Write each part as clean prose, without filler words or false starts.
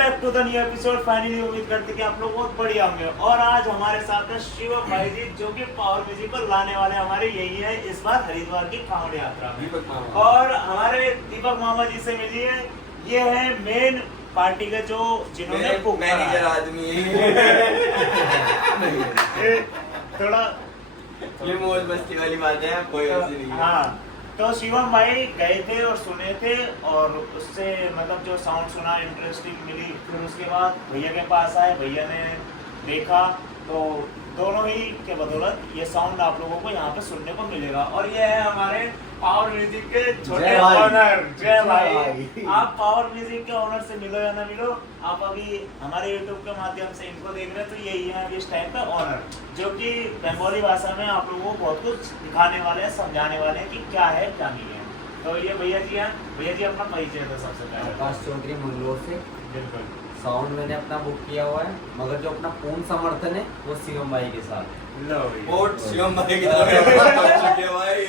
Back to the new episode. Finally उम्मीद करते कि आप लोग बहुत बढ़िया होंगे। और आज हमारे साथ है शिवम भाई जी, जो कि पावर म्यूजिक को लाने वाले हमारे यही है इस बार हरिद्वार की कांवड़ यात्रा में। और हमारे दीपक मामा जी से मिलिए, ये है मेन पार्टी के जो जिन्होंने मैनेजर आदमी थोड़ा ये मौज मस्ती वाली बात है, कोई ऐसी नहीं है। हाँ, तो शिवम भाई गए थे और सुने थे, और उससे मतलब जो साउंड सुना इंटरेस्टिंग मिली। फिर उसके बाद भैया के पास आए, भैया ने देखा, तो दोनों ही के बदौलत ये साउंड आप लोगों को यहाँ पे सुनने को मिलेगा। और ये है हमारे पावर म्यूजिक के छोटे ऑनर। जय भाई। आप पावर म्यूजिक के ऑनर से मिलो या ना मिलो, आप अभी हमारे यूट्यूब के माध्यम से इनको देख रहे हैं, तो यही है इस टाइम पे ऑनर, जो कि बंगाली भाषा में आप लोगों को बहुत कुछ दिखाने वाले हैं, समझाने वाले हैं कि क्या है क्या नहीं है। तो ये भैया जी हैं। भैया जी अपना परिचय दो सबसे पहले। आकाश चौधरी मंगलोर से। बिल्कुल। साउंड मैंने अपना बुक किया हुआ है, मगर जो अपना पूर्ण समर्थन है वो शिवम भाई के साथ। वोट शिवम भाई की तरफ पहुंच चुके हैं भाई।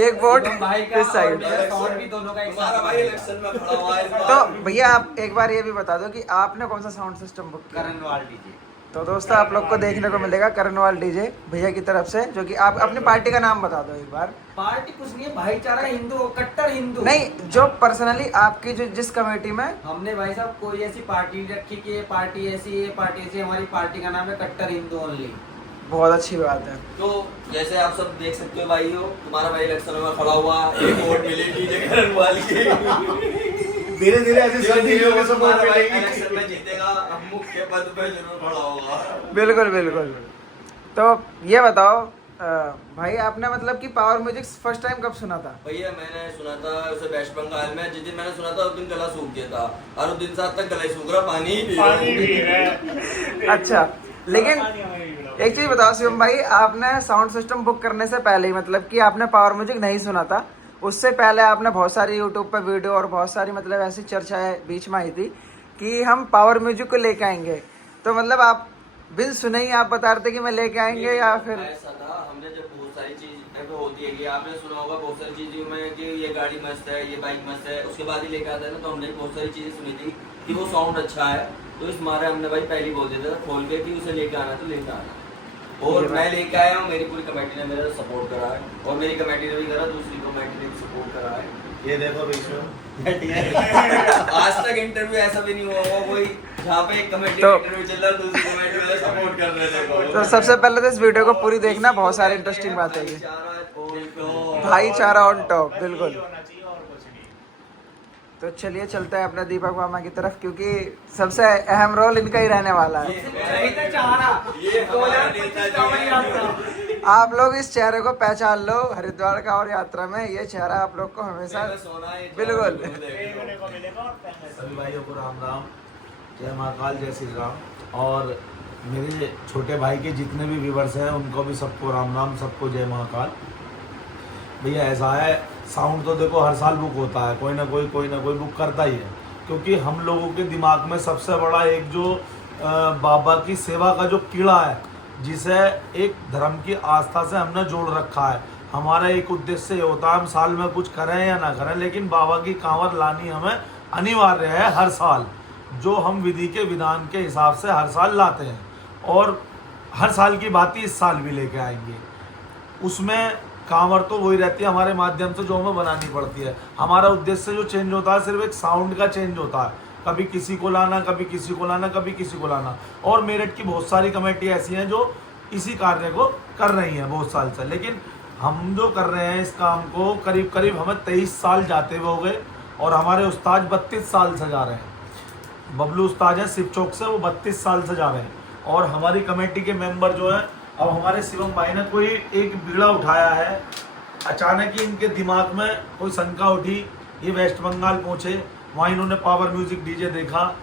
एक वोट शिवम भाई का इस साइड। और मेरा साउंड भी दोनों का एक हमारा साथ भाई इलेक्शन में खड़ा हुआ है इस बार। तो भैया आप एक बार ये भी बता दो कि आपने कौन सा साउंड सिस्टम बुक किया। करणवाल डीजे। तो दोस्तों आप लोग को देखने को मिलेगा करणवाल डीजे भैया की तरफ से, जो कि आप अपनी पार्टी का नाम बता दो एक बार। पार्टी कुछ नहीं है, भाईचारा हिंदू, कट्टर हिंदू। नहीं, जो पर्सनली आपकी जो जिस कमेटी में हमने भाई साहब कोई ऐसी पार्टी नहीं रखी कि ये पार्टी ऐसी, ये पार्टी ऐसी। हमारी पार्टी का नाम है कट्टर हिंदू ओनली। बहुत अच्छी बात है। तो जैसे आप सब देख सकते हो भाई हो, तुम्हारा भाई इलेक्शन में खड़ा हुआ, एक वोट मिली डीजे करणवाल की। धीरे धीरे ऐसे सब चीजों को सपोर्ट तुम्हारा भाई मिलेगी। इलेक्शन में जीतेगा, हम मुख्य पद पे जरूर खड़ा होगा। बिल्कुल बिल्कुल। तो ये बताओ भाई, आपने मतलब कि पावर म्यूजिक फर्स्ट टाइम कब सुना था। भैया मैंने सुना था उसे वेस्ट बंगाल में। जिस दिन मैंने सुना था उस दिन गला सूख गया था, और उस दिन से आज तक गला ही सूख रहा, पानी ही पी रहा हूं। पानी पी रहे हैं। अच्छा, लेकिन पानी हमें भी मिला। एक चीज बताओ शिवम भाई, आपने साउंड सिस्टम बुक करने से पहले ही मतलब कि आपने पावर म्यूजिक नहीं सुना था, उससे पहले आपने बहुत सारी यूट्यूब पर वीडियो और बहुत सारी मतलब ऐसी चर्चाएं बीच में आई थी कि हम पावर म्यूजिक को लेके आएंगे, तो मतलब आप बिन सुने ही आप बता रहे थे कि मैं लेके आएंगे, या फिर ऐसा था, हमने जब बहुत सारी चीज होती है कि आपने सुना होगा बहुत सारी चीजों में कि ये गाड़ी मस्त है, ये बाइक मस्त है, उसके बाद ही लेके आता है ना। तो हमने बहुत सारी चीजें सुनी थी कि वो साउंड अच्छा है, तो इस मारे हमने भाई पहले बोल दिया था खोल के कि उसे लेके आना तो लेके आना। और मैं लेके आया हूँ, मेरी पूरी कमेटी ने मेरा सपोर्ट करा है, और मेरी कमेटी ने भी करा, दूसरी कमेटी ने भी सपोर्ट करा है। ये देखो विश्व आज तक इंटरव्यू ऐसा भी नहीं हुआ होगा कोई जहाँ पे एक कमेटी तो- का इंटरव्यू चल रहा है, दूसरी कमेटी वाले सपोर्ट कर रहे थे। तो सबसे पहले तो इस वीडियो को पूरी देखना, बहुत सारी इंटरेस्टिंग बातें हैं। भाईचारा ऑन टॉप, बिल्कुल। होना चाहिए और कुछ नहीं। तो चलिए चलते हैं अपने दीपक मामा की तरफ, क्योंकि सबसे अहम रोल इनका ही रहने वाला है। ये हमारा नेता जी। आप लोग इस चेहरे को पहचान लो हरिद्वार का और यात्रा में, ये चेहरा आप लोग को हमेशा बिल्कुल। देखने को मिलेगा और पहनने को सभी भाइयों को राम राम, जय महाकाल, जय श्री राम। और मेरे छोटे भाई के जितने भी व्यूवर्स हैं उनको भी सबको राम राम, सबको जय महाकाल। भैया ऐसा है, साउंड तो देखो हर साल बुक होता है, कोई ना कोई बुक करता ही है, क्योंकि हम लोगों के दिमाग में सबसे बड़ा एक जो बाबा की सेवा का जो कीड़ा है, जिसे एक धर्म की आस्था से हमने जोड़ रखा है। हमारा एक उद्देश्य ये होता है, हम साल में कुछ करें या ना करें, लेकिन बाबा की कांवर लानी हमें अनिवार्य है हर साल, जो हम विधि के विधान के हिसाब से हर साल लाते हैं। और हर साल की बात ही इस साल भी लेके आएंगे। उसमें कांवर तो वही रहती है हमारे माध्यम से, जो हमें बनानी पड़ती है। हमारा उद्देश्य जो चेंज होता है सिर्फ एक साउंड का चेंज होता है, कभी किसी को लाना, कभी किसी को लाना, कभी किसी को लाना। और मेरठ की बहुत सारी कमेटी ऐसी हैं जो इसी कार्य को कर रही हैं बहुत साल से, लेकिन हम जो कर रहे हैं इस काम को करीब करीब हमें 23 साल जाते हुए हो गए, और हमारे उस्ताद 32 साल से जा रहे हैं। बबलू उस्ताद हैं शिव चौक से, वो 32 साल से जा रहे हैं। और हमारी कमेटी के मेंबर जो हैं, अब हमारे शिवम भाई ने कोई एक बीड़ा उठाया है, अचानक ही इनके दिमाग में कोई शंका उठी, ये वेस्ट बंगाल पहुँचे, वहाँ इन्होंने पावर म्यूजिक डीजे देखा,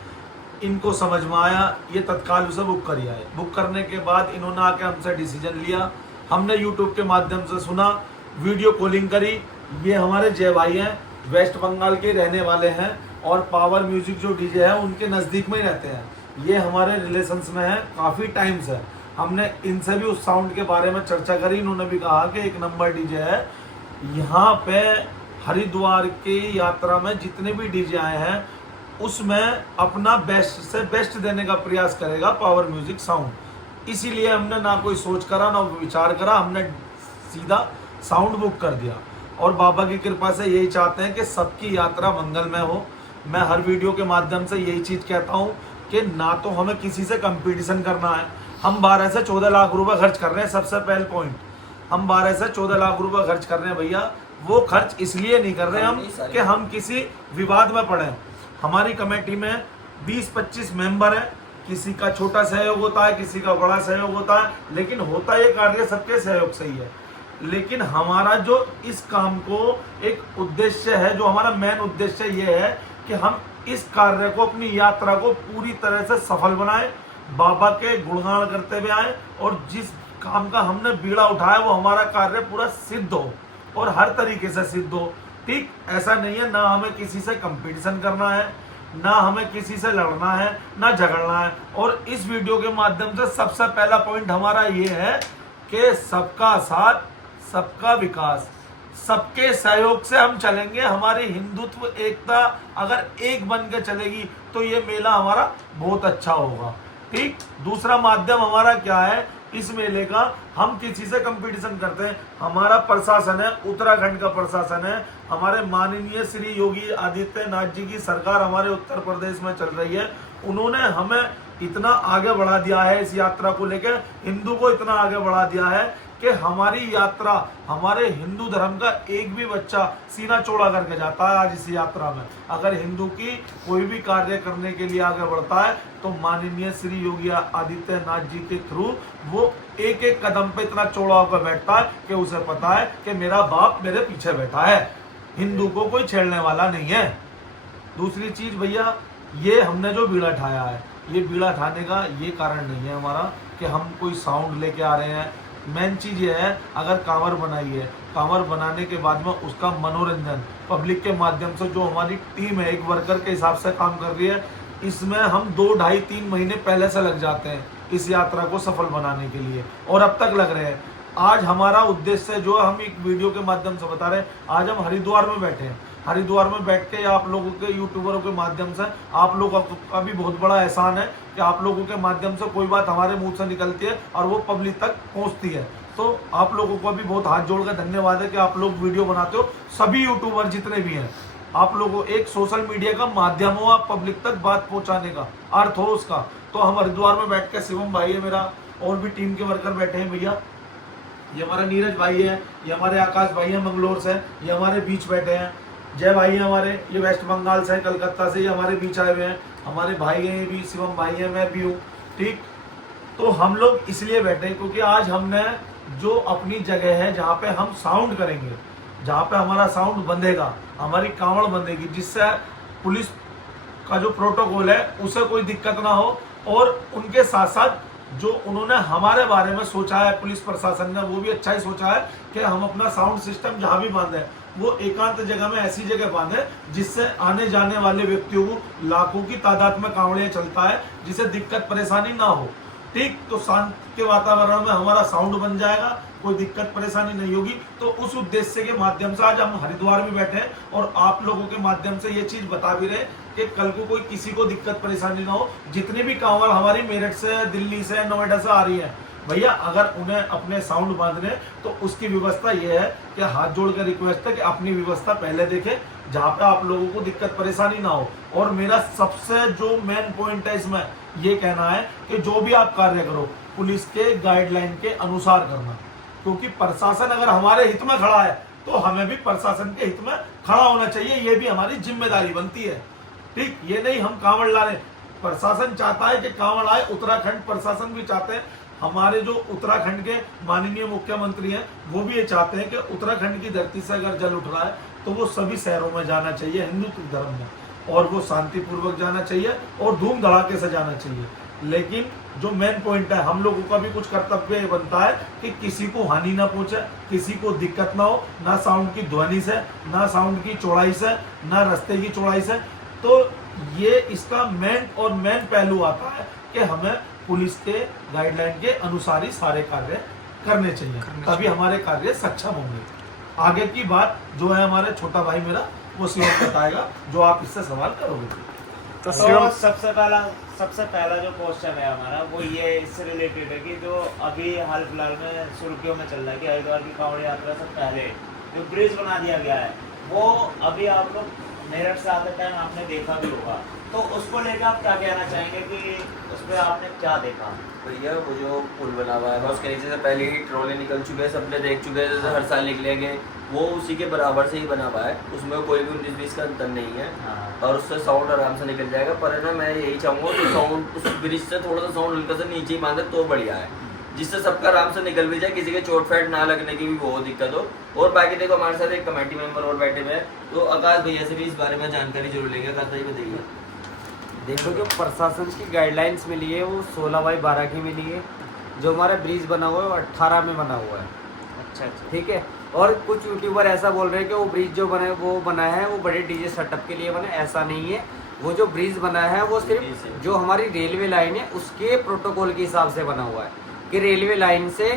इनको समझ में आया, ये तत्काल उसे बुक कर आए। बुक करने के बाद इन्होंने आके हमसे डिसीजन लिया, हमने यूट्यूब के माध्यम से सुना, वीडियो कॉलिंग करी। ये हमारे जय भाई हैं, वेस्ट बंगाल के रहने वाले हैं, और पावर म्यूजिक जो डीजे है उनके नज़दीक में ही रहते हैं। ये हमारे रिलेशंस में है काफ़ी टाइम से। हमने इनसे भी उस साउंड के बारे में चर्चा करी, इन्होंने भी कहा कि एक नंबर डीजे है। यहाँ पे हरिद्वार की यात्रा में जितने भी डीजे आए हैं उसमें अपना बेस्ट से बेस्ट देने का प्रयास करेगा पावर म्यूजिक साउंड। इसीलिए हमने ना कोई सोच करा ना विचार करा, हमने सीधा साउंड बुक कर दिया। और बाबा की कृपा से यही चाहते हैं कि सबकी यात्रा मंगलमय हो। मैं हर वीडियो के माध्यम से यही चीज़ कहता हूँ कि ना तो हमें किसी से कंपटीशन करना है। हम 12 से 14 लाख रुपए खर्च कर रहे हैं। सबसे पहले पॉइंट, हम 12 से 14 लाख रुपए खर्च कर रहे हैं भैया। वो खर्च इसलिए नहीं कर रहे हम कि हम किसी विवाद में पड़े। हमारी कमेटी में 20-25 मेंबर हैं। किसी का छोटा सहयोग होता है, किसी का बड़ा सहयोग होता है, लेकिन होता ये कार्य सबके सहयोग से ही है। लेकिन हमारा जो इस काम को एक उद्देश्य है, जो हमारा मेन उद्देश्य ये है कि हम इस कार्य को, अपनी यात्रा को पूरी तरह से सफल बनाएं, बाबा के गुणगान करते हुए आए, और जिस काम का हमने बीड़ा उठाया वो हमारा कार्य पूरा सिद्ध हो और हर तरीके से सिद्ध हो। ठीक ऐसा नहीं है, ना हमें किसी से कंपटीशन करना है, ना हमें किसी से लड़ना है, ना झगड़ना है। और इस वीडियो के माध्यम से सबसे पहला पॉइंट हमारा ये है कि सबका साथ, सबका विकास, सबके सहयोग से हम चलेंगे। हमारी हिंदुत्व एकता अगर एक बन के चलेगी तो ये मेला हमारा बहुत अच्छा होगा। ठीक, दूसरा माध्यम हमारा क्या है इस मेले का, हम किसी से कंपटीशन करते हैं। हमारा प्रशासन है, उत्तराखंड का प्रशासन है, हमारे माननीय श्री योगी आदित्यनाथ जी की सरकार हमारे उत्तर प्रदेश में चल रही है। उन्होंने हमें इतना आगे बढ़ा दिया है, इस यात्रा को लेकर हिंदू को इतना आगे बढ़ा दिया है कि हमारी यात्रा, हमारे हिंदू धर्म का एक भी बच्चा सीना चौड़ा करके जाता है। आज इस यात्रा में अगर हिंदू की कोई भी कार्य करने के लिए आगे बढ़ता है तो माननीय श्री योगी आदित्यनाथ जी के थ्रू वो एक एक कदम पे इतना चौड़ा होकर बैठता है कि उसे पता है कि मेरा बाप मेरे पीछे बैठा है, हिंदू को कोई छेड़ने वाला नहीं है। दूसरी चीज भैया, ये हमने जो बीड़ा ठाया है, ये बीड़ा ठाने का ये कारण नहीं है हमारा कि हम कोई साउंड लेके आ रहे हैं। मेन चीज़ ये है, अगर कांवर बनाई है, कांवर बनाने के बाद में उसका मनोरंजन पब्लिक के माध्यम से, जो हमारी टीम है एक वर्कर के हिसाब से काम कर रही है, इसमें हम 2, 2.5, 3 महीने पहले से लग जाते हैं इस यात्रा को सफल बनाने के लिए, और अब तक लग रहे हैं। आज हमारा उद्देश्य जो हम एक वीडियो के माध्यम से बता रहे हैं, आज हम हरिद्वार में बैठे हैं। हरिद्वार में बैठ के आप लोगों के यूट्यूबरों के माध्यम से, आप लोगों का भी बहुत बड़ा एहसान है कि आप लोगों के माध्यम से कोई बात हमारे मुंह से निकलती है और वो पब्लिक तक पहुंचती है। तो आप लोगों को भी बहुत हाथ जोड़कर धन्यवाद है कि आप लोग वीडियो बनाते हो। सभी यूट्यूबर जितने भी हैं, आप लोगों एक सोशल मीडिया का माध्यम हो, आप पब्लिक तक बात पहुंचाने का अर्थ हो उसका। तो हम हरिद्वार में बैठ के, शिवम भाई है मेरा, और भी टीम के वर्कर बैठे हैं भैया, ये हमारा नीरज भाई है, ये हमारे आकाश भाई है मंगलोर से, ये हमारे बीच बैठे हैं, जय भाई हैं हमारे, ये वेस्ट बंगाल से, कलकत्ता से, ये हमारे बीच आए हुए हैं, हमारे भाई हैं, ये भी शिवम भाई हैं, मैं भी हूँ। ठीक, तो हम लोग इसलिए बैठे हैं क्योंकि आज हमने जो अपनी जगह है जहाँ पे हम साउंड करेंगे, जहाँ पे हमारा साउंड बंधेगा, हमारी कांवड़ बंधेगी, जिससे पुलिस का जो प्रोटोकॉल है उसे कोई दिक्कत ना हो, और उनके साथ साथ जो उन्होंने हमारे बारे में सोचा है पुलिस प्रशासन ने, वो भी अच्छा ही सोचा है कि हम अपना साउंड सिस्टम जहाँ भी बांधे वो एकांत जगह में, ऐसी जगह बांधे जिससे आने जाने वाले व्यक्तियों को, लाखों की तादाद में कांवड़िया चलता है, जिसे दिक्कत परेशानी ना हो। ठीक, तो शांत के वातावरण में हमारा साउंड बन जाएगा, कोई दिक्कत परेशानी नहीं होगी। तो उस उद्देश्य के माध्यम से आज हम हरिद्वार में बैठे हैं और आप लोगों के माध्यम से ये चीज बता भी रहे कि कल को कोई किसी को दिक्कत परेशानी ना हो। जितने भी कांवड़ हमारी मेरठ से, दिल्ली से, नोएडा से आ रही है भैया, अगर उन्हें अपने साउंड बांधने तो उसकी व्यवस्था ये है कि हाथ जोड़कर रिक्वेस्ट है कि अपनी व्यवस्था पहले देखें, जहाँ पे आप लोगों को दिक्कत परेशानी ना हो। और मेरा सबसे जो मेन पॉइंट है इसमें ये कहना है कि जो भी आप कार्य करो पुलिस के गाइडलाइन के अनुसार करना, क्योंकि प्रशासन अगर हमारे हित में खड़ा है तो हमें भी प्रशासन के हित में खड़ा होना चाहिए, ये भी हमारी जिम्मेदारी बनती है। ठीक, ये नहीं हम कांवड़ ला रहे, प्रशासन चाहता है कि कांवड़ आए, उत्तराखंड प्रशासन भी चाहते हैं, हमारे जो उत्तराखंड के माननीय मुख्यमंत्री हैं वो भी ये चाहते हैं कि उत्तराखंड की धरती से अगर जल उठ रहा है तो वो सभी शहरों में जाना चाहिए हिंदुत्व धर्म में, और वो शांतिपूर्वक जाना चाहिए और धूम धड़ाके से जाना चाहिए। लेकिन जो मेन पॉइंट है, हम लोगों का भी कुछ कर्तव्य बनता है कि किसी को हानि ना पहुंचे, किसी को दिक्कत ना हो, ना साउंड की ध्वनि से, ना साउंड की चौड़ाई से, ना रास्ते की चौड़ाई से। तो ये इसका मेन पहलू आता है कि हमें पुलिस के गाइडलाइन के अनुसार ही सारे कार्य करने चाहिए, तभी हमारे कार्य सक्षम होंगे। आगे की बात जो है हमारे छोटा भाई मेरा वो शिवम बताएगा, जो आप इससे सवाल करोगे। तो तो शिवम सबसे पहला जो क्वेश्चन है हमारा वो ये इससे रिलेटेड है कि जो अभी हाल फिलहाल में सुर्खियों में चल रहा है कि हरिद्वार की कांवड़ यात्रा से पहले जो ब्रिज बना दिया गया है वो अभी आप लोग मेरठ से आते टाइम आपने देखा भी होगा, तो उसको लेकर आप क्या कहना चाहेंगे कि उस पर आपने क्या देखा? भैया वो जो पुल बना हुआ है उसके नीचे से पहले ही ट्रोले निकल चुके हैं, सबने देख चुके हैं, जैसे हर साल निकलेंगे, वो उसी के बराबर से ही बना हुआ है, उसमें कोई भी 19-20 का अंतर नहीं है। हाँ। और उससे साउंड आराम से निकल जाएगा। पर है ना, मैं यही चाहूँगा कि साउंड उस ब्रिज से थोड़ा सा साउंड हल्का से नीचे ही मान दे तो बढ़िया है, जिससे सबका आराम से निकल भी जाए, किसी के चोट फैट ना लगने की भी बहुत दिक्कत हो। और बाकी देखो हमारे साथ एक कमेटी मेंबर और बैठे हुए हैं, तो आकाश भैया से भी इस बारे में जानकारी जरूर लेंगे। आकाश भाई बताइए। देखो जो प्रशासन की गाइडलाइंस मिली है वो 16/12 की मिली है। जो हमारा ब्रिज बना हुआ है वो 18 में बना हुआ है। अच्छा अच्छा। ठीक है। और कुछ यूट्यूबर ऐसा बोल रहे हैं कि वो ब्रिज जो बना है वो बड़े डीजे सेटअप के लिए बना है। ऐसा नहीं है। वो जो ब्रिज बना है वो सिर्फ जो हमारी रेलवे लाइन है उसके प्रोटोकॉल के हिसाब से बना हुआ है कि रेलवे लाइन से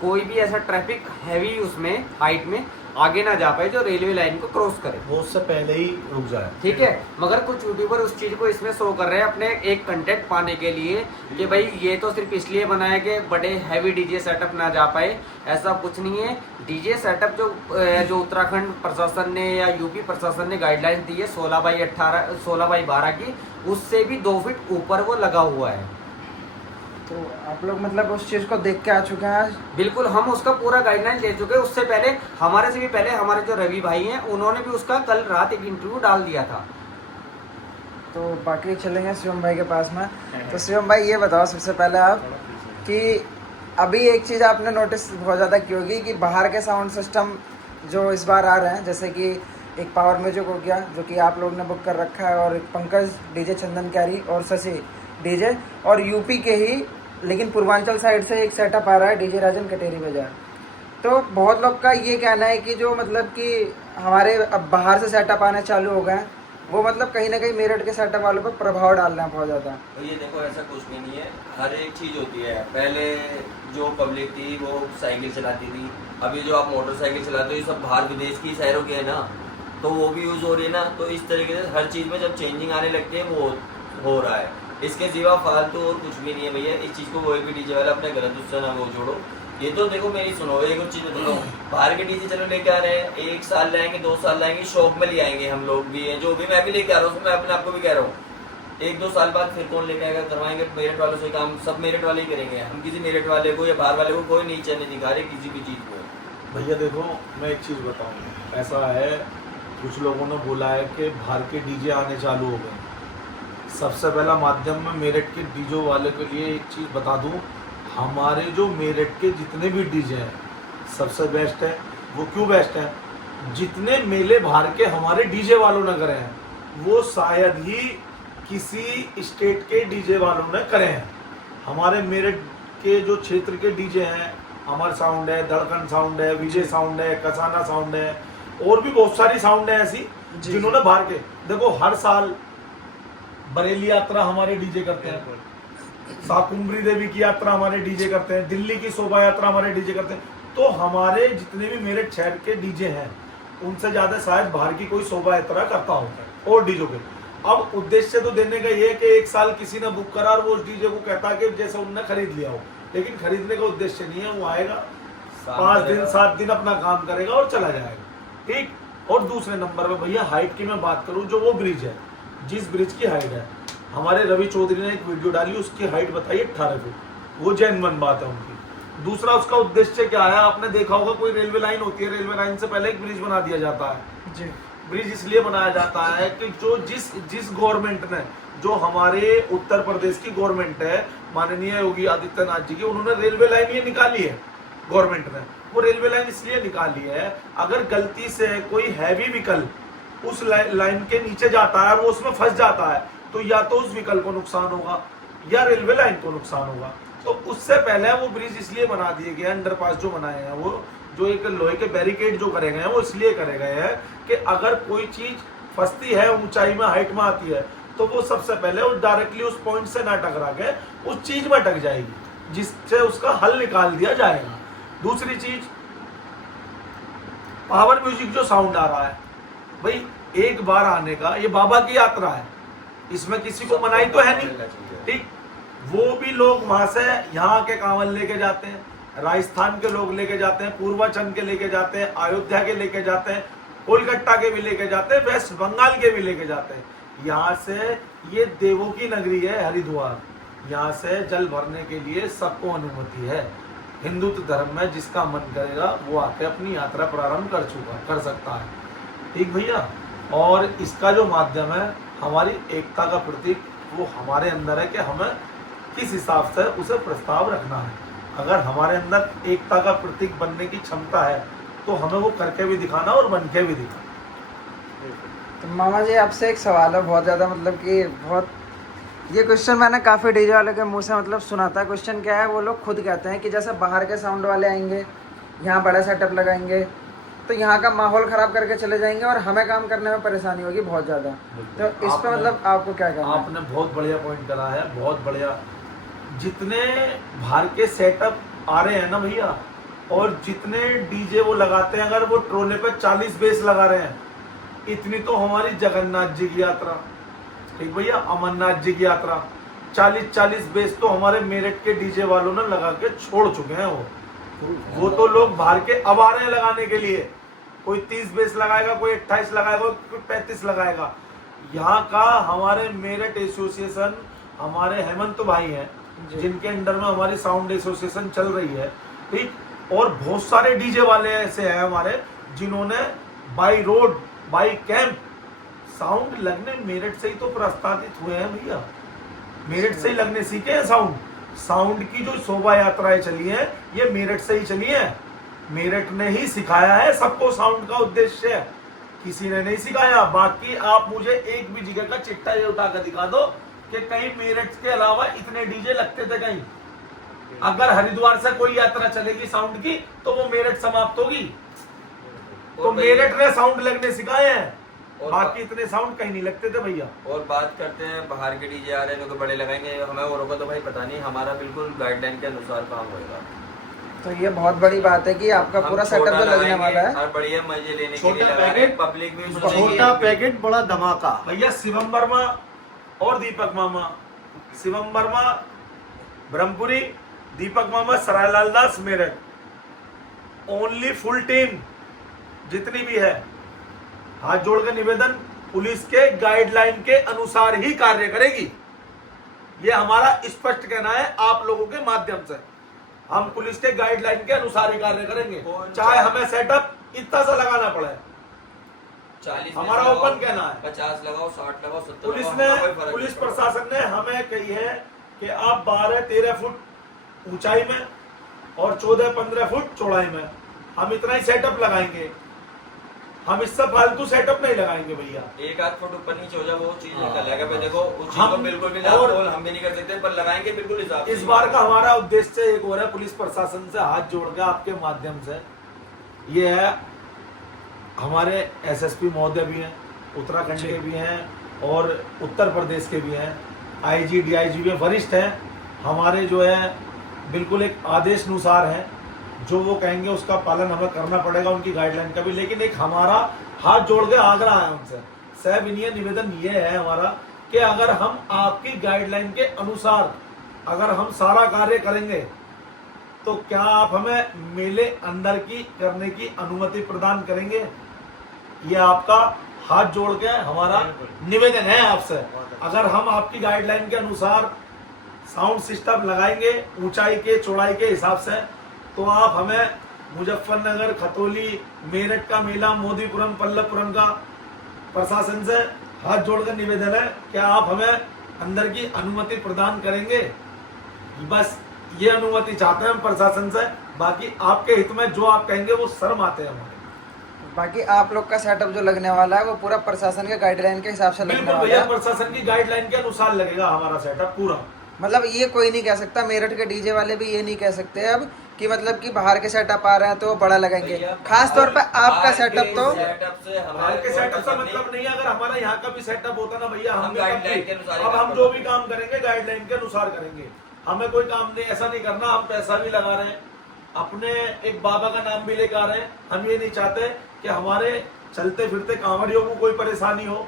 कोई भी ऐसा ट्रैफिक हैवी उसमें हाइट में आगे ना जा पाए जो रेलवे लाइन को क्रॉस करे, वो उससे पहले ही रुक जाए। ठीक है। मगर कुछ यूट्यूबर उस चीज को इसमें शो कर रहे हैं अपने एक कंटेंट पाने के लिए कि भाई ये तो सिर्फ इसलिए बना है कि बड़े हैवी डीजे सेटअप ना जा पाए। ऐसा कुछ नहीं है। डीजे सेटअप जो उत्तराखंड प्रशासन ने या यूपी प्रशासन ने गाइडलाइंस दी है 16/12 की, उससे भी 2 फीट ऊपर वो लगा हुआ है। तो आप लोग मतलब उस चीज़ को देख के आ चुके हैं आज? बिल्कुल, हम उसका पूरा गाइडलाइन ले चुके हैं। उससे पहले हमारे से भी पहले हमारे जो रवि भाई हैं उन्होंने भी उसका कल रात एक इंटरव्यू डाल दिया था। तो बाकी चलेंगे शिवम भाई के पास में। तो शिवम भाई ये बताओ सबसे पहले आप कि अभी एक चीज़ आपने नोटिस बहुत ज़्यादा की होगी कि बाहर के साउंड सिस्टम जो इस बार आ रहे हैं, जैसे कि एक पावर म्यूजिक हो गया जो कि आप लोग ने बुक कर रखा है, और एक पंकज डीजे चंदन कैरी और शशि डीजे, और यूपी के ही लेकिन पूर्वांचल साइड से एक सेटअप आ रहा है डीजे राजन कटेरी बाजार। तो बहुत लोग का ये कहना है कि जो मतलब कि हमारे अब बाहर से सेटअप आने चालू हो गए हैं वो मतलब कहीं ना कहीं मेरठ के सेटअप वालों पर प्रभाव डाल रहे हैं बहुत ज़्यादा। तो ये देखो ऐसा कुछ भी नहीं है। हर एक चीज़ होती है। पहले जो पब्लिक थी वो साइकिल चलाती थी, अभी जो आप मोटरसाइकिल चलाते हो ये सब बाहर विदेश की शहरों के है ना, तो वो भी यूज़ हो रही है ना। तो इस तरीके से हर चीज़ में जब चेंजिंग आने लगती है वो हो रहा है। इसके सिवा फालतू और कुछ भी नहीं है भैया। इस चीज़ को कोई भी डीजे वाला अपने गलत उससे ना वो जोड़ो। ये तो देखो मेरी सुनो, एक और चीज़ बताओ, बाहर के डीजे चलो लेके आ रहे हैं, 1 साल लाएंगे 2 साल लाएंगे, शौक में ले आएंगे। हम लोग भी हैं, जो भी मैं भी लेके आ रहा हूँ, मैं अपने आपको भी कह रहा हूँ, 1-2 साल बाद फिर कौन लेके आएगा? करवाएंगे मेरठ वालों से काम, सब मेरठ वाले ही करेंगे। हम किसी मेरठ वाले को या बाहर वाले को कोई नीचे नहीं दिखा रहे किसी भी चीज़ को। भैया देखो मैं एक चीज़ बताऊँ, ऐसा है कुछ लोगों ने बोला है कि बाहर के डीजे आने चालू हो गए। सबसे पहला माध्यम में मेरठ के डीजे वाले के लिए एक चीज़ बता दूं, हमारे जो मेरठ के जितने भी डीजे हैं सबसे बेस्ट है। वो क्यों बेस्ट है? जितने मेले बाहर के हमारे डीजे वालों ने करे हैं वो शायद ही किसी स्टेट के डीजे वालों ने करे हैं। हमारे मेरठ के जो क्षेत्र के डीजे हैं, अमर साउंड है, धड़कन साउंड है, विजय साउंड है, कसाना साउंड है, और भी बहुत सारी साउंड है ऐसी जिन्होंने बाहर के, देखो हर साल बरेली यात्रा हमारे डीजे करते हैं, शाकुंभरी देवी की यात्रा हमारे डीजे करते हैं, दिल्ली की शोभा यात्रा हमारे डीजे करते हैं। तो हमारे जितने भी मेरठ शहर के डीजे हैं उनसे ज्यादा शायद बाहर की कोई शोभा यात्रा करता होगा और डीजे के। अब उद्देश्य तो देने का ये है कि एक साल किसी ने बुक करा और वो उस डीजे को कहता है कि जैसे उन्होंने खरीद लिया हो, लेकिन खरीदने का उद्देश्य नहीं है। वो आएगा 5 दिन 7 दिन अपना काम करेगा और चला जाएगा, ठीक। और दूसरे नंबर पे भैया हाइट की मैं बात करूं, जो वो ब्रिज है, जिस ब्रिज की हाइट है, हमारे रवि चौधरी ने एक वीडियो डाली, उसकी हाइट बताई 18 फीट, वो जेन्युइन बात है उनकी। दूसरा उसका उद्देश्य क्या है? आपने देखा होगा कोई रेलवे लाइन होती है, रेलवे लाइन से पहले एक ब्रिज बना दिया जाता है जी। ब्रिज इसलिए बनाया जाता है कि जो जिस गवर्नमेंट ने, जो हमारे उत्तर प्रदेश की गवर्नमेंट है, माननीय योगी आदित्यनाथ जी की, उन्होंने रेलवे लाइन ये निकाली है गवर्नमेंट ने। वो रेलवे लाइन इसलिए निकाली है, अगर गलती से कोई हैवी व्हीकल उस लाइन के नीचे जाता है, वो उसमें फंस जाता है, तो या तो उस व्हीकल को नुकसान होगा या रेलवे लाइन को नुकसान होगा। तो उससे पहले वो ब्रिज इसलिए बना दिए गए, अंडरपास जो बनाए हैं, वो जो एक लोहे के बैरिकेड जो करे गए हैं वो इसलिए करे गए हैं कि अगर कोई चीज फंसती है, ऊंचाई में, हाइट में आती है, तो वो सबसे पहले वो डायरेक्टली उस पॉइंट से ना टकरा के उस चीज में अटक जाएगी, जिससे उसका हल निकाल दिया जाएगा। दूसरी चीज, पावर म्यूजिक जो साउंड आ रहा है भाई, एक बार आने का, ये बाबा की यात्रा है, इसमें किसी को मनाही तो है नहीं, ठीक। वो भी लोग वहां से यहाँ के कांवड़ लेके जाते हैं, राजस्थान के लोग लेके जाते हैं, पूर्वांचल के लेके जाते हैं, अयोध्या के लेके जाते हैं, कोलकाता के भी लेके जाते हैं, वेस्ट बंगाल के भी लेके जाते हैं। यहाँ से ये देवों की नगरी है हरिद्वार, यहाँ से जल भरने के लिए सबको अनुमति है। हिंदुत्व धर्म में जिसका मन करेगा वो आके अपनी यात्रा प्रारंभ कर सकता है, ठीक भैया। और इसका जो माध्यम है हमारी एकता का प्रतीक, वो हमारे अंदर है कि हमें किस हिसाब से उसे प्रस्ताव रखना है। अगर हमारे अंदर एकता का प्रतीक बनने की क्षमता है तो हमें वो करके भी दिखाना और बन के भी दिखाना। तो मामा जी आपसे एक सवाल है, बहुत ज़्यादा मतलब कि बहुत, ये क्वेश्चन मैंने काफ़ी डीजे वाले के मुंह से मतलब सुना था। क्वेश्चन क्या है, वो लोग खुद कहते हैं कि जैसे बाहर के साउंड वाले आएंगे, यहाँ बड़ा सेटअप लगाएंगे तो यहाँ का माहौल ख़राब करके चले जाएंगे और हमें काम करने में परेशानी होगी बहुत ज़्यादा। तो इस पर मतलब आपको क्या कहना है? आपने बहुत बढ़िया पॉइंट करा है, बहुत बढ़िया। जितने बाहर के सेटअप आ रहे हैं ना भैया, और जितने डीजे वो लगाते हैं, अगर वो ट्रोले पे 40 बेस लगा रहे हैं, इतनी तो हमारी जगन्नाथ जी की यात्रा, ठीक भैया, अमरनाथ जी की यात्रा 40-40 बेस तो हमारे मेरठ के डीजे वालों ने लगा के छोड़ चुके हैं। वो तो लोग बाहर के अब आ रहे हैं लगाने के लिए, कोई 30 बेस लगाएगा, कोई 28 लगाएगा, कोई 35 लगाएगा। यहाँ का हमारे मेरठ एसोसिएशन, हमारे हेमंत भाई हैं जिनके अंडर में हमारी साउंड एसोसिएशन चल रही है, ठीक। और बहुत सारे डीजे वाले ऐसे हैं हमारे जिन्होंने by road by camp sound लगने मेरठ से ही तो प्रस्तावित हुए हैं भैया, मेरठ से ही लगने सीखे हैं साउंड। साउंड की जो शोभा यात्राएं चली हैं ये मेरठ से ही चली हैं, मेरठ ने ही सिखाया है सबको साउंड का उद्देश्य, किसी ने नहीं सिखाया। बाकी आप मुझे एक भी जगह का चिट्ठा ये उठा कर दिखा दो कि कहीं मेरठ के अलावा इतने डीजे लगते थे कहीं। अगर हरिद्वार से कोई यात्रा चलेगी साउंड की तो वो मेरठ समाप्त होगी। तो मेरठ ने साउंड लगने सिखाए हैं, बाकी इतने साउंड कहीं नहीं लगते थे भैया। और बात करते हैं बाहर के डीजे आ रहे हैं जो बड़े लगाएंगे, हमें औरों को तो भाई पता नहीं, हमारा बिल्कुल गाइडलाइन के अनुसार काम होगा। तो ये बहुत बड़ी बात है कि आपका पूरा सेटअप जो लगने वाला है और बढ़िया मजे लेने के छोटा लिए लगा पैकेट, पब्लिक भी छोटा पैकेट बड़ा धमाका। भैया शिवम वर्मा और दीपक मामा, शिवम वर्मा ब्रह्मपुरी, दीपक मामा सरायलाल दास मेरठ, ओनली फुल टीम जितनी भी है, हाथ जोड़कर निवेदन, पुलिस के गाइडलाइन के अनुसार ही कार्य करेगी। ये हमारा स्पष्ट कहना है आप लोगों के माध्यम से, हम पुलिस के गाइडलाइन के अनुसार ही कार्य करेंगे, चाहे हमें सेटअप इतना सा लगाना पड़े। 40 हमारा ओपन कहना है, 50 लगाओ, 60 लगाओ, 70 पुलिस लगाओ, ने, हमें कोई फर्क पुलिस नहीं पड़ता। प्रशासन ने हमें कही है कि आप 12-13 फुट ऊंचाई में और 14-15 फुट चौड़ाई में हम इतना ही सेटअप लगाएंगे, हम इससे फालतू सेटअप नहीं लगाएंगे भैया। 1-8 फुट ऊपर नीचे हो जाए वो चीज निकल जाएगा। भाई देखो उस चीज को हम बिल्कुल भी और हम भी नहीं कर सकते, पर लगाएंगे बिल्कुल हिसाब से। इस बार का हमारा उद्देश्य एक और है, पुलिस प्रशासन से हाथ जोड़ के आपके माध्यम से, ये है हमारे एसएसपी महोदय भी हैं, उत्तराखंड के भी हैं और उत्तर प्रदेश के भी हैं, आईजी डीआईजी भी वरिष्ठ हैं हमारे, जो है बिल्कुल एक आदेश अनुसार है, जो वो कहेंगे उसका पालन हमें करना पड़ेगा, उनकी गाइडलाइन का भी। लेकिन एक हमारा हाथ जोड़ के आग्रह है उनसे, सविनय निवेदन ये है हमारा कि अगर हम आपकी गाइडलाइन के अनुसार अगर हम सारा कार्य करेंगे तो क्या आप हमें मेले अंदर की करने की अनुमति प्रदान करेंगे? ये आपका हाथ जोड़ के हमारा निवेदन है आपसे। अगर हम आपकी गाइडलाइन के अनुसार साउंड सिस्टम लगाएंगे ऊंचाई के चौड़ाई के हिसाब से, तो आप हमें मुजफ्फरनगर, खतौली, मेरठ का मेला, मोदीपुरम, पल्लवपुरम का प्रशासन से हाथ जोड़कर निवेदन है कि आप हमें अंदर की अनुमति प्रदान करेंगे। बस ये अनुमति चाहते हैं हम प्रशासन से, बाकी आपके हित में जो आप कहेंगे वो शर्म आते हैं हमारे। बाकी आप लोग का सेटअप जो लगने वाला है वो पूरा प्रशासन के गाइडलाइन के हिसाब से लगने बिल्कुल वाला भैया, है। प्रशासन की गाइडलाइन के अनुसार लगेगा हमारा सेटअप पूरा। मतलब ये कोई नहीं कह सकता, मेरठ के डीजे वाले भी ये नहीं कह सकते अब कि मतलब कि बाहर के सेटअप आ रहे हैं तो वो बड़ा लगाएंगे। खास तौर पे आपका सेटअप तो बाहर के सेटअप से मतलब नहीं है, अगर हमारा यहाँ का भी सेटअप होता ना भैया, हम गाइडलाइन के अनुसार अब हम जो भी काम करेंगे गाइडलाइन के अनुसार करेंगे। हमें कोई काम नहीं ऐसा नहीं करना, हम पैसा भी लगा रहे हैं, अपने एक बाबा का नाम भी लेकर आ रहे हैं। हम ये नहीं चाहते कि हमारे चलते फिरते कांवड़ियों को कोई परेशानी हो,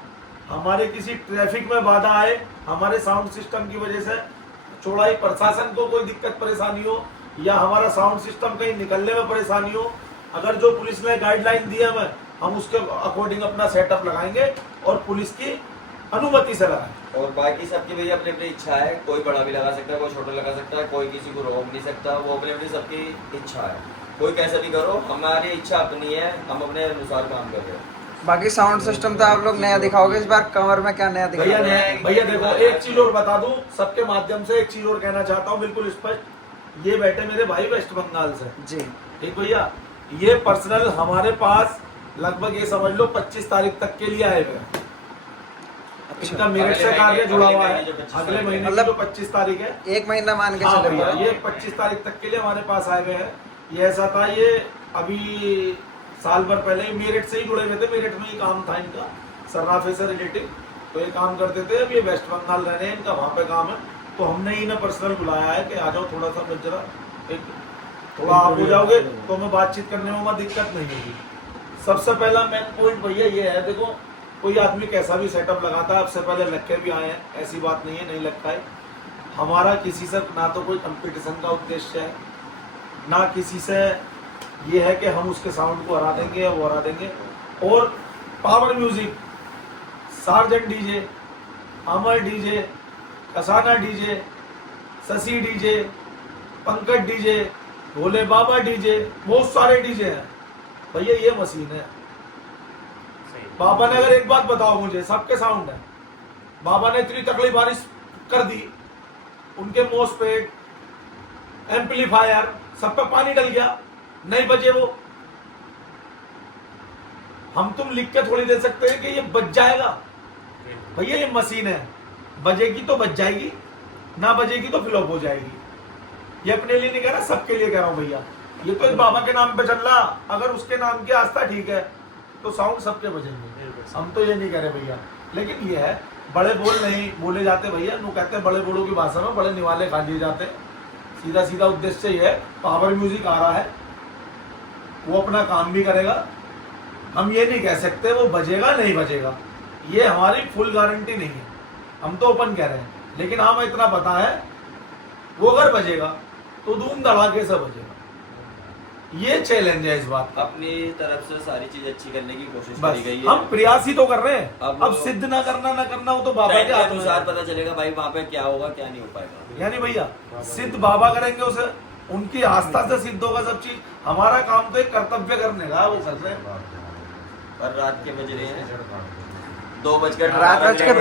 हमारे किसी ट्रैफिक में बाधा आए, हमारे साउंड सिस्टम की वजह से चौड़ाई प्रशासन को कोई दिक्कत परेशानी हो, या हमारा साउंड सिस्टम कहीं निकलने में परेशानी हो, अगर जो पुलिस ने गाइडलाइन दी है हमें, हम उसके अकॉर्डिंग अपना सेटअप लगाएंगे और पुलिस की अनुमति से लगाएंगे। और बाकी सबकी भैया अपनी अपनी इच्छा है, कोई बड़ा भी लगा सकता है, कोई छोटा लगा सकता है, कोई किसी को रोक नहीं सकता, वो अपनी अपनी सबकी इच्छा है, कोई कैसा भी करो, हमारी इच्छा अपनी है, हम अपने अनुसार काम कर रहे हैं। बाकी साउंड सिस्टम तो आप लोग नया दिखाओगे इस बार, कमर में क्या नया भैया दिखाओगे? भैया देखो, एक चीज और बता दूं सबके माध्यम से, एक चीज और कहना चाहता हूं बिल्कुल स्पष्ट। ये बैठे मेरे भाई वेस्ट बंगाल से जी, ठीक भैया, ये पर्सनल हमारे पास लगभग ये समझ लो 25 तारीख तक के लिए आए हुए हैं। इनका मेरठ से कार्य जुड़ा हुआ है, अगले महीने मतलब जो 25 तारीख है, एक महीना मान के हाँ चलो भैया, भैया। ये 25 तारीख तक के लिए हमारे पास आए हुए हैं। ये ऐसा था, ये अभी साल भर पहले ही मेरठ से ही जुड़े हुए थे, मेरठ में ही काम था इनका, सर्राफे से रिलेटिव, तो ये काम करते थे। अब ये वेस्ट बंगाल रह रहे हैं, इनका वहाँ पे काम है, तो हमने इन्हें पर्सनल बुलाया है कि आ जाओ, थोड़ा सा बस जरा एक थोड़ा आप हो जाओगे तो हमें बातचीत करने में हमें दिक्कत नहीं होगी। सबसे पहला मेन पॉइंट भैया ये है, देखो कोई आदमी कैसा भी सेटअप लगाता है, आपसे पहले लग के भी आए हैं, ऐसी बात नहीं है नहीं लगता है। हमारा किसी से ना तो कोई कंपटीशन का उद्देश्य है, ना किसी से ये है कि हम उसके साउंड को हरा देंगे या वो हरा देंगे। और power music, sergeant DJ, Amar DJ, Kasana DJ, Shashi DJ, Pankaj DJ, Bhole Baba DJ, बहुत सारे डीजे हैं भैया, ये मशीन है। बाबा ने अगर एक बात बताओ मुझे, सबके साउंड है, बाबा ने इतनी तकलीफ बारिश कर दी, उनके मोसपेट, एम्पलीफायर, सब पे पानी डल गया, नहीं बजे वो। हम तुम लिख के थोड़ी दे सकते हैं कि ये बच जाएगा भैया, ये मशीन है, बजेगी तो बच जाएगी, ना बजेगी तो फ्लॉप हो जाएगी। ये अपने लिए नहीं कह रहा, सबके लिए कह रहा हूं भैया। ये तो एक बाबा के नाम पे चल रहा, अगर उसके नाम की आस्था ठीक है तो साउंड सबके बजेंगे, हम तो ये नहीं कह रहे भैया। लेकिन ये है, बड़े बोल नहीं बोले जाते भैया, वो कहते हैं बड़े बोलों की भाषा में बड़े निवाले खा लिए जाते। सीधा सीधा उद्देश्य ये है, पावर म्यूजिक आ रहा है, वो अपना काम भी करेगा, हम ये नहीं कह सकते वो बजेगा नहीं बजेगा, ये हमारी फुल गारंटी नहीं है, हम तो ओपन कह रहे हैं। लेकिन हमें इतना पता है वो अगर बजेगा तो धूम धड़ाके से बजेगा, ये चैलेंज है इस बात का। अपनी तरफ से सारी चीज अच्छी करने की कोशिश बस करी गई है। हम प्रयास ही तो कर रहे हैं, अब अब सिद्ध ना करना वो तो बाबा टाइम के के हाथ में अनुसार है। पता चलेगा भाई वहाँ पे क्या होगा क्या नहीं हो पाएगा। यानी भैया सिद्ध बाबा करेंगे उसे, उनकी आस्था से सिद्ध होगा सब चीज। हमारा काम तो एक कर्तव्य करने का, वो कर रहे हैं। और रात के बज रहे हैं 2:18 रात बज के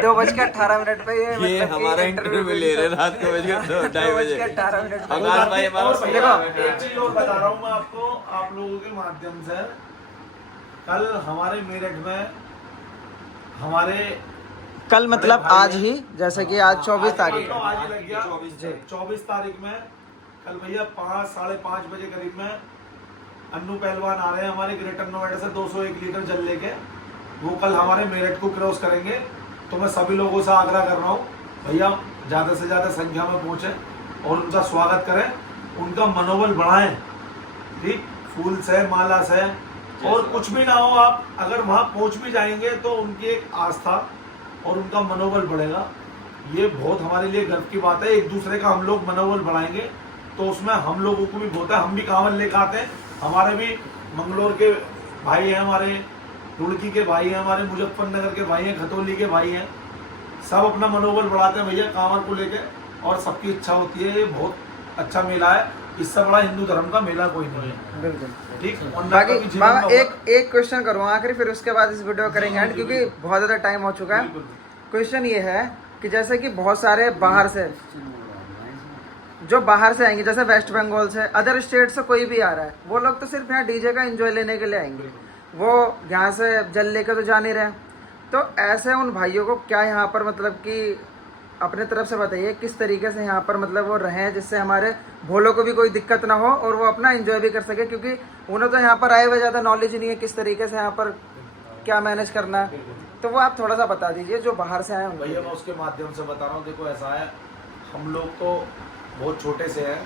2:18 पे ये ये मतलब कि हमारा इंटरव्यू ले रहे हैं रात को 2:30 बजे। 2:18 मिनट आकाश भाई हमारा और सही भैया, है। एक चीज और बता रहा हूँ मैं आपको, आप लोगों के माध्यम से, कल हमारे मेरठ में हमारे कल मतलब बड़े भाई आज हैं। ही, जैसे कि आज 24 तारीख तो है। आज ही लग गया 24 तारीख में, कल भैया 5 साढ़े 5 बजे करीब में अन्नू पहलवान आ रहे हैं हमारे ग्रेटर नोएडा से 201 लीटर जल लेके, वो कल हमारे मेरठ को क्रॉस करेंगे। तो मैं सभी लोगों से आग्रह कर रहा हूँ भैया, ज़्यादा से ज़्यादा संख्या में पहुँचे और उनका स्वागत करें, उनका मनोबल बढ़ाएं, ठीक, फूल से, माला से, और कुछ भी ना हो, आप अगर वहाँ पहुँच भी जाएंगे तो उनकी एक आस्था और उनका मनोबल बढ़ेगा। ये बहुत हमारे लिए गर्व की बात है। एक दूसरे का हम लोग मनोबल बढ़ाएंगे तो उसमें हम लोगों को भी बहुत है, हम भी कांवड़ लेकर आते हैं, हमारे भी मंगलोर के भाई हैं, हमारे रुड़की के भाई हैं, हमारे मुजफ्फरनगर के भाई हैं, खतौली के भाई हैं, सब अपना मनोबल बढ़ाते हैं भैया कांवड़ को लेके, और सबकी इच्छा होती है। ये बहुत अच्छा मेला है, इससे बड़ा हिंदू धर्म का मेला कोई नहीं है, बिल्कुल। ठीक। और ना बाकी कभी जीवन बाबा में एक क्वेश्चन करूँगा आखिर, फिर उसके बाद इस वीडियो करेंगे एंड, क्योंकि बहुत ज़्यादा टाइम हो चुका है। बिल्कुल। क्वेश्चन ये है कि जैसे कि बहुत सारे बाहर से, जो बाहर से आएंगे, जैसे वेस्ट बंगाल से, अदर स्टेट से कोई भी आ रहा है, वो लोग तो सिर्फ यहाँ डीजे का एंजॉय लेने के लिए आएंगे, वो यहाँ से जल लेकर तो जा नहीं रहे। तो ऐसे उन भाइयों को क्या यहाँ पर मतलब कि अपने तरफ से बताइए किस तरीके से यहाँ पर मतलब वो रहें, जिससे हमारे भोलों को भी कोई दिक्कत ना हो और वो अपना एंजॉय भी कर सके, क्योंकि उन्हें तो यहाँ पर आए हुए ज़्यादा नॉलेज नहीं है किस तरीके से यहाँ पर क्या मैनेज करना है। तो वो आप थोड़ा सा बता दीजिए जो बाहर से आए हैं भैया, मैं उसके माध्यम से बता रहा हूँ। देखो ऐसा है, हम लोग तो बहुत छोटे से हैं,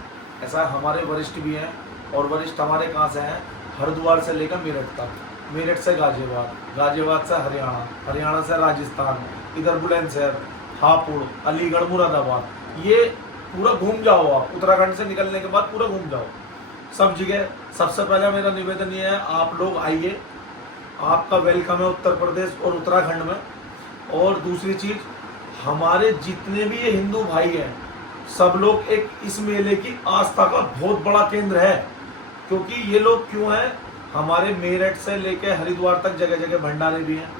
ऐसा है हमारे वरिष्ठ भी हैं, और वरिष्ठ हमारे कहाँ से हैं, हरिद्वार से लेकर मेरठ तक, मेरठ से गाजियाबाद, गाजियाबाद से हरियाणा, हरियाणा से राजस्थान, इधर बुलंदशहर, हापुड़, अलीगढ़, मुरादाबाद, ये पूरा घूम जाओ आप। उत्तराखंड से निकलने के बाद पूरा घूम जाओ सब जगह। सबसे पहले मेरा निवेदन ये है, आप लोग आइए, आपका वेलकम है उत्तर प्रदेश और उत्तराखंड में। और दूसरी चीज़, हमारे जितने भी ये हिंदू भाई हैं, सब लोग एक इस मेले की आस्था का बहुत बड़ा केंद्र है। क्योंकि ये लोग क्यों हैं, हमारे मेरठ से लेके हरिद्वार तक जगह जगह भंडारे भी हैं,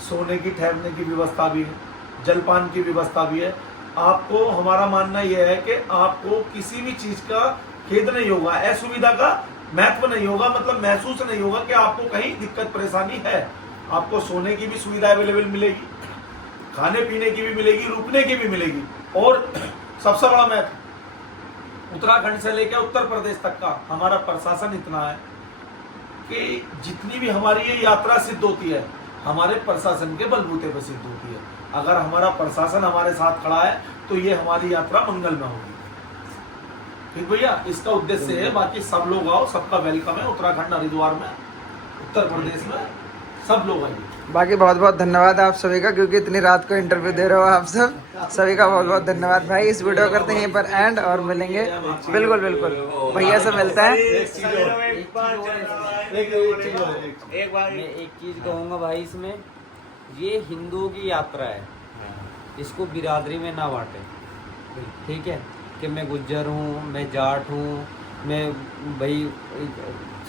सोने की ठहरने की व्यवस्था भी है, जलपान की व्यवस्था भी है। आपको हमारा मानना यह है कि आपको किसी भी चीज़ का खेद नहीं होगा, असुविधा का महत्व नहीं होगा, मतलब महसूस नहीं होगा कि आपको कहीं दिक्कत परेशानी है। आपको सोने की भी सुविधा अवेलेबल मिलेगी, खाने पीने की भी मिलेगी, रुकने की भी मिलेगी। और सबसे बड़ा महत्व, उत्तराखंड से लेकर उत्तर प्रदेश तक का हमारा प्रशासन इतना है कि जितनी भी हमारी ये यात्रा सिद्ध होती है, हमारे प्रशासन के बलबूते पर सिद्ध होती है। अगर हमारा प्रशासन हमारे साथ खड़ा है तो ये हमारी यात्रा मंगलमय होगी। ठीक भैया, इसका उद्देश्य है। बाकी सब लोग आओ, सबका वेलकम है। उत्तराखंड, हरिद्वार में, उत्तर प्रदेश में सब लोग आइए। बाकी बहुत बहुत धन्यवाद आप सभी का, क्योंकि इतनी रात को इंटरव्यू दे रहे हो आप सब। सभी का बहुत बहुत धन्यवाद भाई। इस वीडियो करते हैं यहीं पर एंड, और मिलेंगे बिल्कुल बिल्कुल भैया से मिलते हैं। एक बार मैं एक चीज कहूंगा भाई, इसमें ये हिंदुओं की यात्रा है, इसको बिरादरी में ना बांटे। ठीक है कि मैं गुज्जर हूँ, मैं जाट हूँ, मैं भाई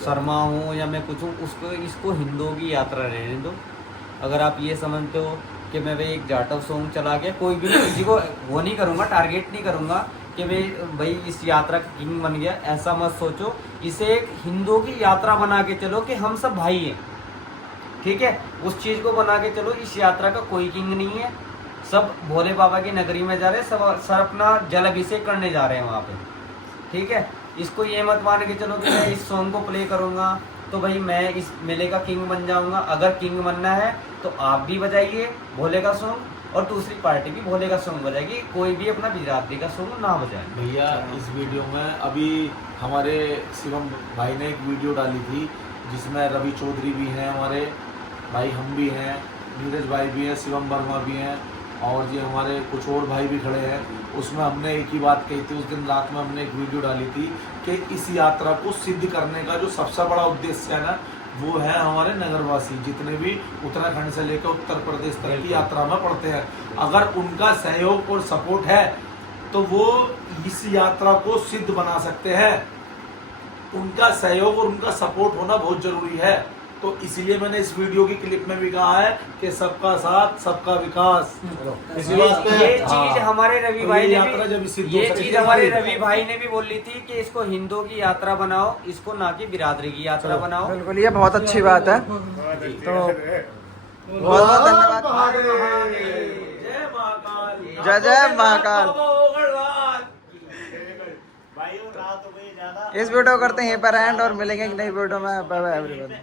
शर्मा हूँ या मैं कुछ हूँ, उसको इसको हिंदुओं की यात्रा रहने दो। अगर आप ये समझते हो कि मैं भाई एक जाटव सॉन्ग चला गया, कोई भी किसी को वो नहीं करूँगा, टारगेट नहीं करूँगा कि मैं भाई इस यात्रा का किंग बन गया, ऐसा मत सोचो। इसे एक हिंदुओं की यात्रा बना के चलो कि हम सब भाई हैं। ठीक है, उस चीज़ को बना के चलो। इस यात्रा का कोई किंग नहीं है, सब भोले बाबा की नगरी में जा रहे हैं, सब अपना जल अभिषेक करने जा रहे हैं वहाँ पे। ठीक है, इसको ये मत मान के चलो कि मैं इस सॉन्ग को प्ले करूँगा तो भाई मैं इस मेले का किंग बन जाऊँगा। अगर किंग बनना है तो आप भी बजाइए भोले का सॉन्ग, और दूसरी पार्टी भी भोले का सॉन्ग बजाएगी, कोई भी अपना बिरादरी का सॉन्ग ना बजाए। भैया इस वीडियो में अभी हमारे शिवम भाई ने एक वीडियो डाली थी जिसमें रवि चौधरी भी हैं हमारे भाई, हम भी हैं, नीरज भाई भी हैं, शिवम वर्मा भी हैं, और ये हमारे कुछ और भाई भी खड़े हैं। उसमें हमने एक ही बात कही थी, उस दिन रात में हमने एक वीडियो डाली थी कि इस यात्रा को सिद्ध करने का जो सबसे बड़ा उद्देश्य है ना, वो है हमारे नगरवासी जितने भी उत्तराखंड से लेकर उत्तर प्रदेश तक की यात्रा में पड़ते हैं। अगर उनका सहयोग और सपोर्ट है तो वो इस यात्रा को सिद्ध बना सकते हैं। उनका सहयोग और उनका सपोर्ट होना बहुत जरूरी है। तो इसलिए मैंने इस वीडियो की क्लिप में भी कहा है कि सबका साथ सबका विकास। ये चीज हमारे रवि भाई ने यात्रा जब भी, सिद्ध हो ये सकेगी चीज हमारे रवि भाई ने भी बोली थी कि इसको हिंदुओं की यात्रा बनाओ, इसको ना कि बिरादरी की यात्रा बनाओ। बिल्कुल, ये बहुत अच्छी बात है। तो बहुत बहुत धन्यवाद। जय महाकाल, जय जय महाकाल। भाइयों रात हो गई ज्यादा। इस वीडियो करते हैं यहीं पर एंड, और मिलेंगे एक नई वीडियो में। Bye bye everyone.